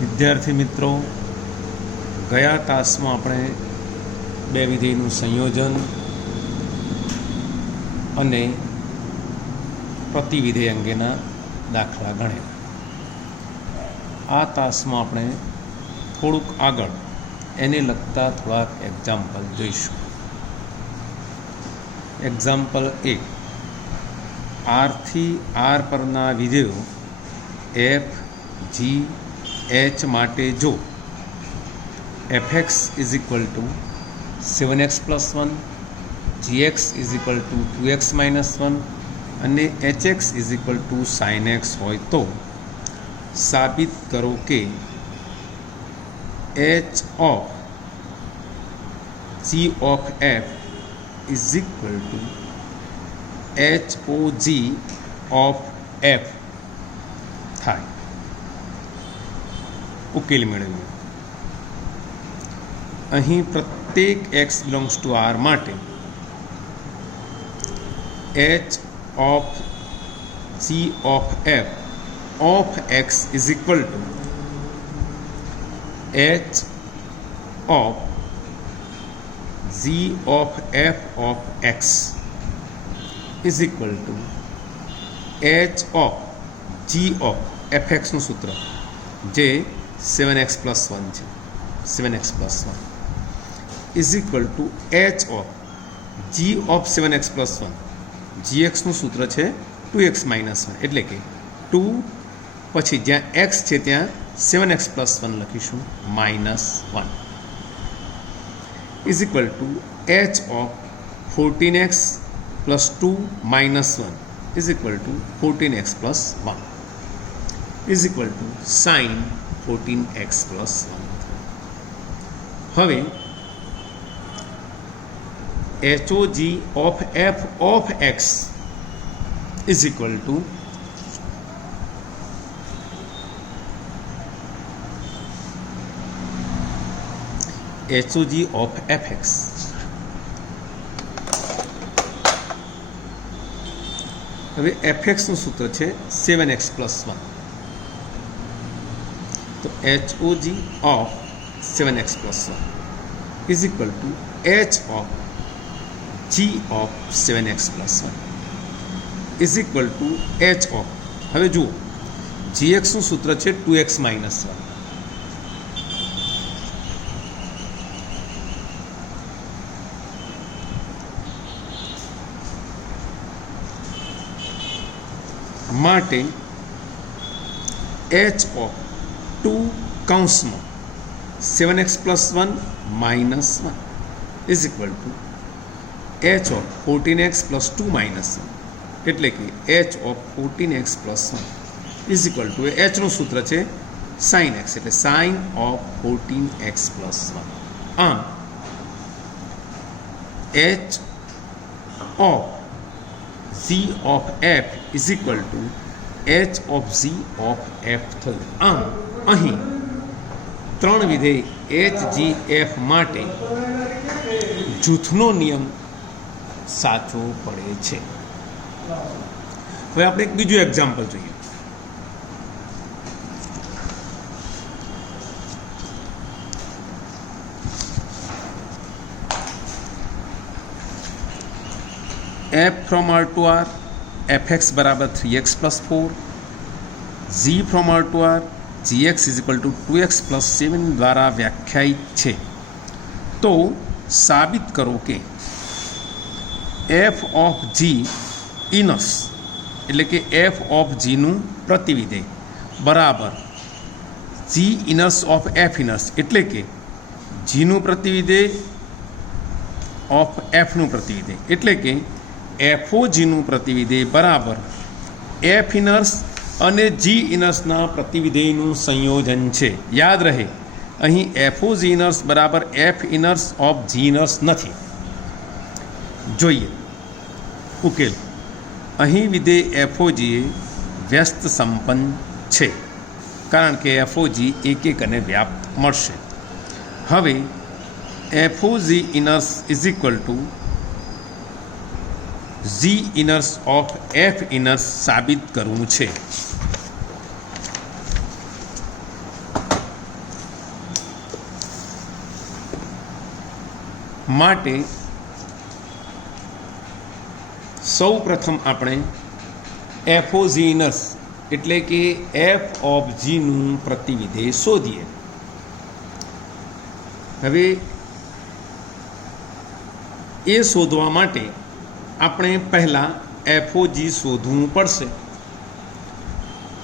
વિદ્યાર્થી મિત્રો, ગયા તાસમાં આપણે બે વિધેયનું સંયોજન અને પ્રતિવિધેય અંગેના દાખલા ગણ્યા. આ તાસમાં આપણે થોડુંક આગળ એને લગતા થોડાક એક્ઝામ્પલ જોઈશું. એક્ઝામ્પલ 1, આરથી આર પરના વિધેયો એફ, જી, એચ માટે જો fx is equal two 7x plus 1, gx is equal two 2x minus 1 અને hx is equal two sin x હોય તો સાબિત કરો કે h of g of f is equal to HOG of f થાય. ઉકેલ મેળવ્યો. અહીં પ્રત્યેક x બિલોંગ્સ ટુ r માટે h of g of f of x is equal to h of g of f of x is equal to h of g of fx નું સૂત્ર જે 7x plus 1 છે, 7x plus 1 is equal to h of g of 7x plus 1, gx નું સૂત્ર છે 2x minus 1, એટલે કે 2 પછી જ્યાં x છે ત્યાં 7x પ્લસ 1 લખીશું minus 1 is equal to h of 14x plus 2 minus 1 is equal to 14x plus 1 is equal to sine 14x plus 1. હવે HOG of f of x is equal to HOG of fx. હવે fx નું સૂત્ર છે 7x plus 1, તો HOG of 7x plus 1 is equal to h of g of 7x plus 1 is equal to h of, હવે જુઓ gx નું સૂત્ર છે 2x માઇનસ 1, માટે h ઓફ 2 કૌંસમાં 7x plus 1 minus 1 is equal to h of 14x plus 2 minus 1, એટલે કે h of 14x plus 1 is equal to h નું સૂત્ર છે sin x, એટલે sin ઓફ 14x પ્લસ 1. આમ h of g of f is equal to h of g of f થયું. આમ અહીં ત્રણ વિધેય h, g, f માટે જૂથનો નિયમ સાચો પડે છે. હવે આપણે એક બીજું એક્ઝામ્પલ જોઈએ. f from r to r fx બરાબર 3x plus 4, g from r to r gx is equal two 2x plus 7 દ્વારા વ્યાખ્યાયિત છે. તો સાબિત કરો કે f ઓફ g ઇનસ, એટલે કે f ઓફ g નું પ્રતિવિધેય બરાબર g ins of f ins, એટલે કે g નું પ્રતિવિધેય ઓફ f નું પ્રતિવિધેય, એટલે કે FOG નું પ્રતિવિધેય બરાબર f ઇનર્સ અને g ઇનર્સના પ્રતિવિધેયનું સંયોજન છે. યાદ રહે, અહીં FOG ઇનર્સ બરાબર f ઇનર્સ ઓફ g ઇનર્સ નથી. જોઈએ ઉકેલ. અહીં વિધેય FOG એ વ્યસ્ત સંપન્ન છે, કારણ કે FOG એક અને વ્યાપ્ત મળશે. હવે FOG inverse is equal to G inverse of F inverse સાબિત કરવું છે. માટે સૌ પ્રથમ આપણે એફઓજી ઇનર્સ એટલે કે એફ ઓફ જીનું પ્રતિવિધેય શોધીએ. હવે એ શોધવા માટે આપણે પહેલાં એફઓજી શોધવું પડશે.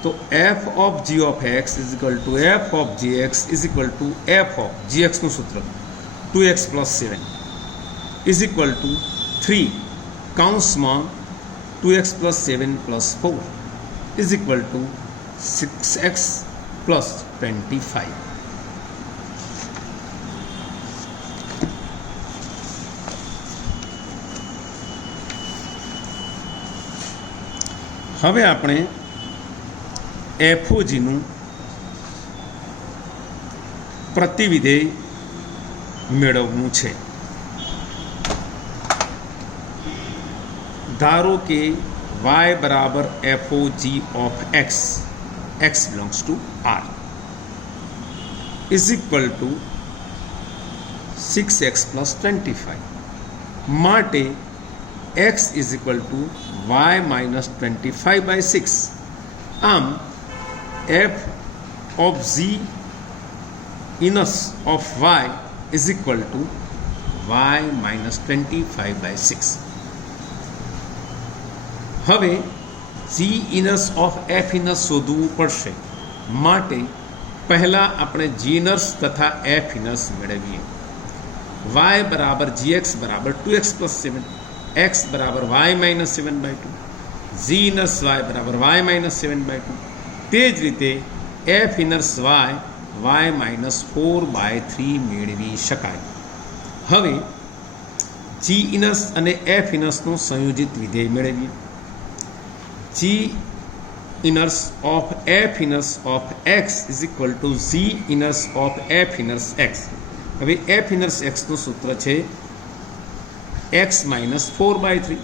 તો F of G of X is equal to F of G X is equal to F of G એક્સનું સૂત્ર 2x + 7 ઇઝ ઇક્વલ ટુ 3 કૌંસમાં 2x + 7 + 4 is equal to 6x + 25. હવે આપણે એફઓજીનું પ્રતિવિધેય મેળવવું છે. ધારો કે y બરાબર F O G of X, X belongs to R, is equal to 6x + 25. માટે x is equal to y - 25/6. આમ F of G inverse of y is equal to y - 25/6. હવે જી ઇનર્સ ઓફ એફ ઇનર્સ શોધવું પડશે. માટે પહેલાં આપણે જી ઇનર્સ તથા એફ ઇનર્સ મેળવીએ. y બરાબર gx બરાબર 2x + 7, x બરાબર y - 7/2, જી ઇનર્સ y બરાબર y - 7/2. તે જ રીતે એફ ઇનર્સ y - 4/3 મેળવી શકાય. હવે જી ઇનર્સ અને એફ ઇનર્સનું સંયોજિત વિધેય મેળવીએ. G inverse of F inverse of X is equal to G inverse of F inverse X. હવે એફ ઇનર્સ એક્સનું સૂત્ર છે x - 4/3.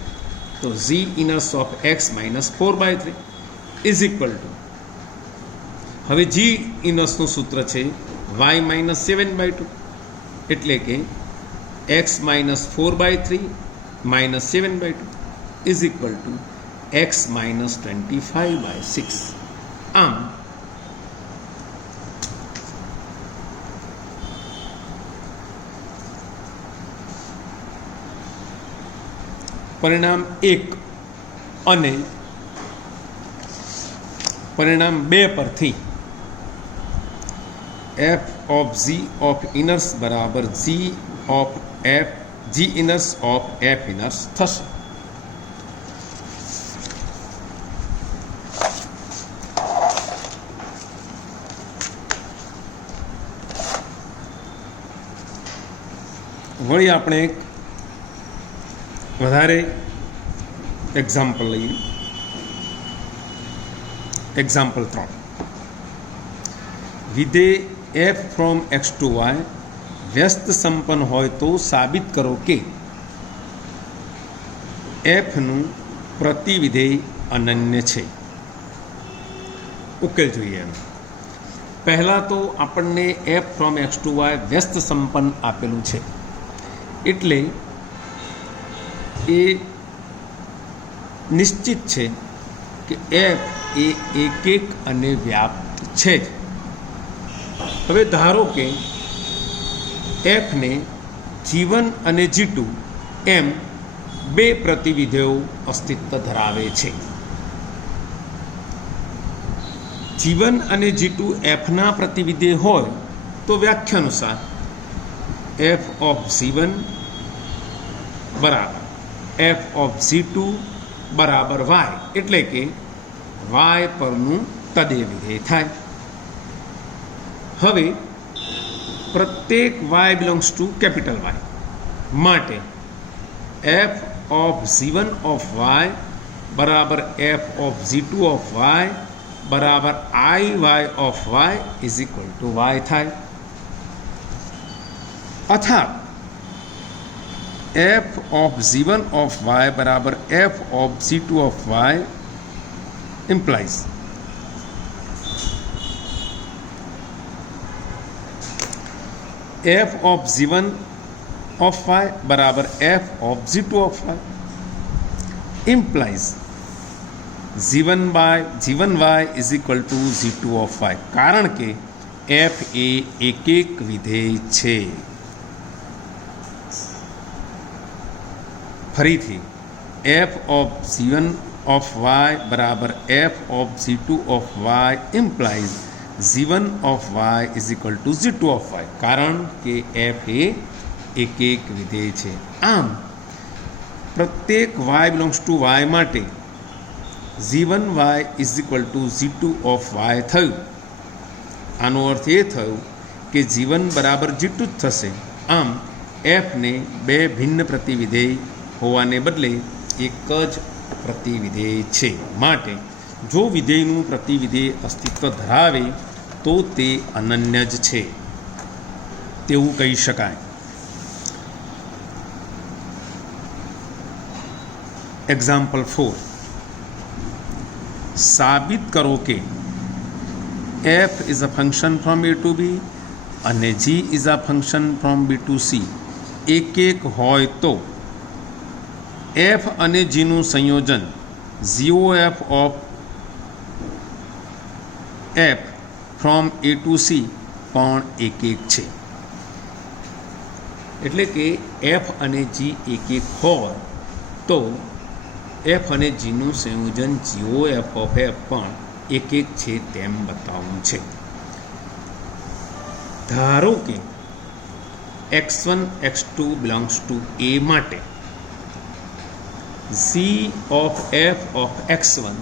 તો G inverse of x - 4/3 is equal to, હવે જી ઇનર્સનું સૂત્ર છે y - 7/2. એટલે કે x - 4/3 - 7/2 is equal two x - 25/6. આમ પરિણામ 1 અને પરિણામ 2 પરથી F of G of inverse બરાબર G of F, G inverse of F inverse થશે. વળી આપણે એક વધારે એક્ઝામ્પલ લઈએ. એક્ઝામ્પલ 3. વિધેય F from X to Y વ્યસ્ત સંપન્ન હોય તો સાબિત કરો કે એફનું પ્રતિવિધેય અનન્ય છે. ઉકેલ જોઈએ. પહેલાં તો આપણને F from X to Y વ્યસ્ત સંપન્ન આપેલું છે, એટલે એ નિશ્ચિત છે કે એફ એ એકક અને વ્યાપ્ત છે જ. હવે ધારો કે એફને G1 અને G2 એમ બે પ્રતિવિધેયો અસ્તિત્વ ધરાવે છે. G1 અને G2 એફના પ્રતિવિધેય હોય તો વ્યાખ્યા અનુસાર એફ ઓફ G1 બરાબર એફ ઓફ G2 બરાબર વાય, એટલે કે વાય પરનું તદેય વિધેય થાય. હવે પ્રત્યેક Y belongs to capital Y માટે F of G1 of Y બરાબર F of G2 of Y બરાબર I Y of Y is equal to Y થાય. અર્થાત F of G1 of Y બરાબર F of G2 of Y implies F of G1 of Y बराबर F of G2 of Y implies G1y is equal to G2 of Y कारण के F ए एक विधेय छे। फरीथी F of G1 of Y बराबर F of G2 of Y implies G1 of Y is equal to G2 of Y कारण के F ए एक विधेय छे। आम प्रत्येक y बिलोंग्स टू y माटे G1y is equal to G2 of Y थयुं। आनो अर्थ ए थयो कि G1 बराबर G2 थशे। आम एफ ने बे भिन्न प्रतिविधेय होवाने बदले एक ज प्रतिविधेय छे। माटे जो विधेयनुं प्रतिविधेय अस्तित्व धरावे तो ते अनन्य ज छे तेवुं कही शकाय। एग्जाम्पल 4 साबित करो कि f is a function from a to b અને g is a function from b to c एक होय तो f અને g નું સંયોજન GOF of f from a to c પણ એક છે। એટલે કે f અને g એક હોય તો એફ અને જીનું સંયોજન GOF ઓફ એફ પણ એક છે તેમ બતાવવું છે। ધારો કે x1 x2 belongs to a માટે g of f of x1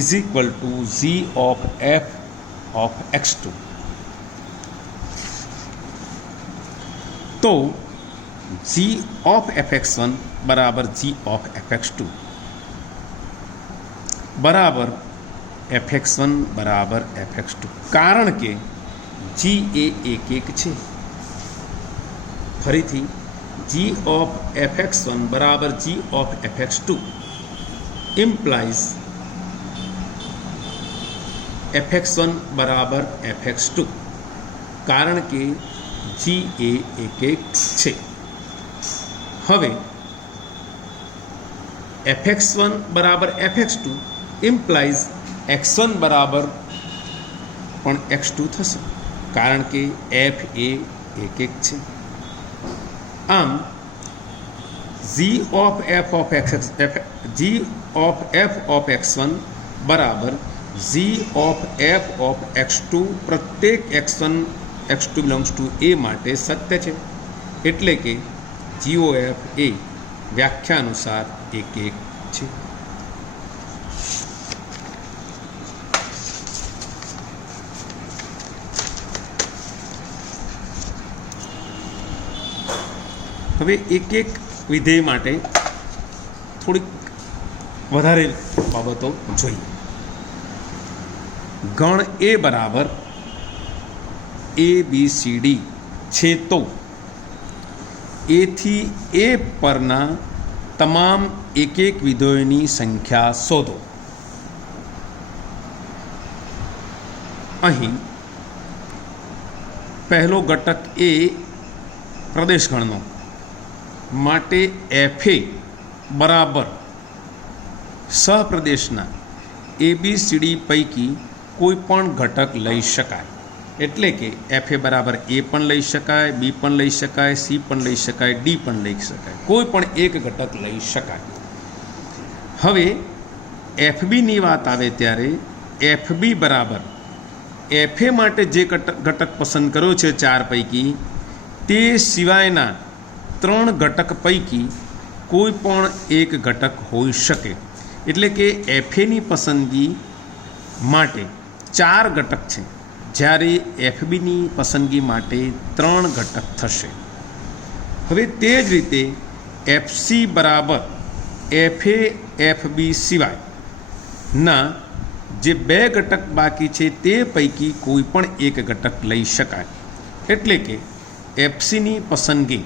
is equal two g of f of x2 તો g ऑफ fx1 बराबर g ऑफ fx2 बराबर fx1 बराबर fx2 कारण के g ए एक छे। फरीथी g ऑफ fx1 बराबर g of fx2 implies fx1 बराबर fx2 कारण के g ए एक छे। हवे fx1 बराबर fx2 इम्प्लाइज x1 बराबर पण x2 थशे कारण के f ए एक छे। आम g of f of x1 बराबर g of f of x2 प्रत्येक x1 x2 belongs to a माटे सत्य छे एटले के GOF ए व्याख्या अनुसार एक छे। हवे एक विधेय माटे थोड़ी वधारे बाबतो जोईए। गण ए बराबर ABCD छे तो ए थी ए परना तमाम एक विधेयोनी संख्या शोधो। अहीं पहलो घटक ए प्रदेश गणनो माटे FA बराबर सहप्रदेशना ABCD पैकी कोईपण घटक लई शकाय। एटले के FA बराबर A पण लई शकाय, B पण लई शकाय, C पण लई शकाय, D पण लई शकाय, कोई पण एक घटक लई शकाय। हवे FB नी वात आवे त्यारे FB बराबर FA माटे जे घटक पसंद कर्यो छे चार पैकी ते सिवायना 3 घटक पैकी कोई पण एक घटक होई शके। एटले के FA नी पसंदगी माटे 4 घटक छे જ્યારે FB नी पसंदगी माटे 3 घटक थशे। हवे ते ज रीते FC बराबर FA FB सिवाय ना जे 2 घटक बाकी छे ते पैकी कोई पण एक घटक लई शकाय। एटले के FC नी पसंदगी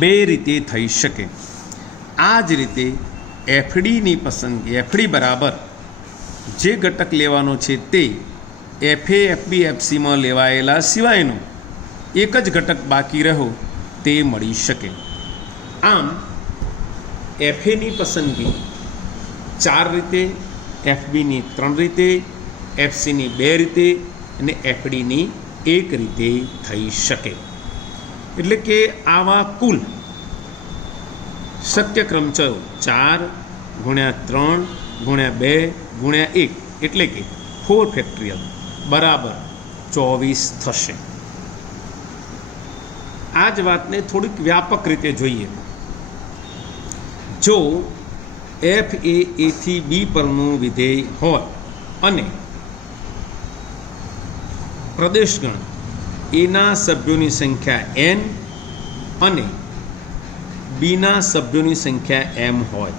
2 रीते थई शके। आ ज रीते FD नी पसंदगी FD बराबर जे घटक लेवानो छे ते FA FB FC में लेवायेला सिवायनो એક જ ઘટક બાકી રહ્યો તે મળી શકે. આમ એફએની પસંદગી 4 રીતે, એફબીની 3 રીતે, એફસીની 2 રીતે અને એફડીની 1 રીતે થઈ શકે. એટલે કે આવા કુલ શક્ય ક્રમચયો 4 ગુણ્યા 3 ગુણ્યા 2 ગુણ્યા 1 એટલે કે 4 ફેક્ટરિયલ બરાબર 24 થશે. આ જ વાતને થોડીક વ્યાપક રીતે જોઈએ. જો એફ એ થી બી પરનું વિધેય હોય અને પ્રદેશગણ એના સભ્યોની સંખ્યા n અને બીના સભ્યોની સંખ્યા m હોય.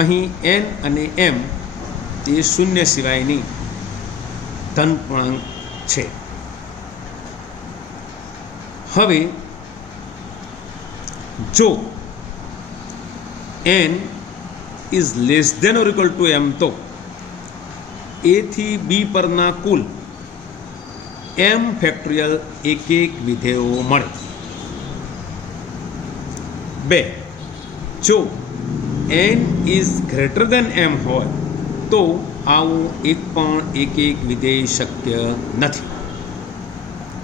અહીં n અને m એ શૂન્ય સિવાયની ધન પૂર્ણાંક છે. હવે જો n is less than or equal to m તો એ થી બી પરના કુલ m ફેક્ટોરિયલ એક વિધેયો મળે. 2 જો n is greater than m હોય તો આવું એક પણ એક વિધેય શક્ય નથી.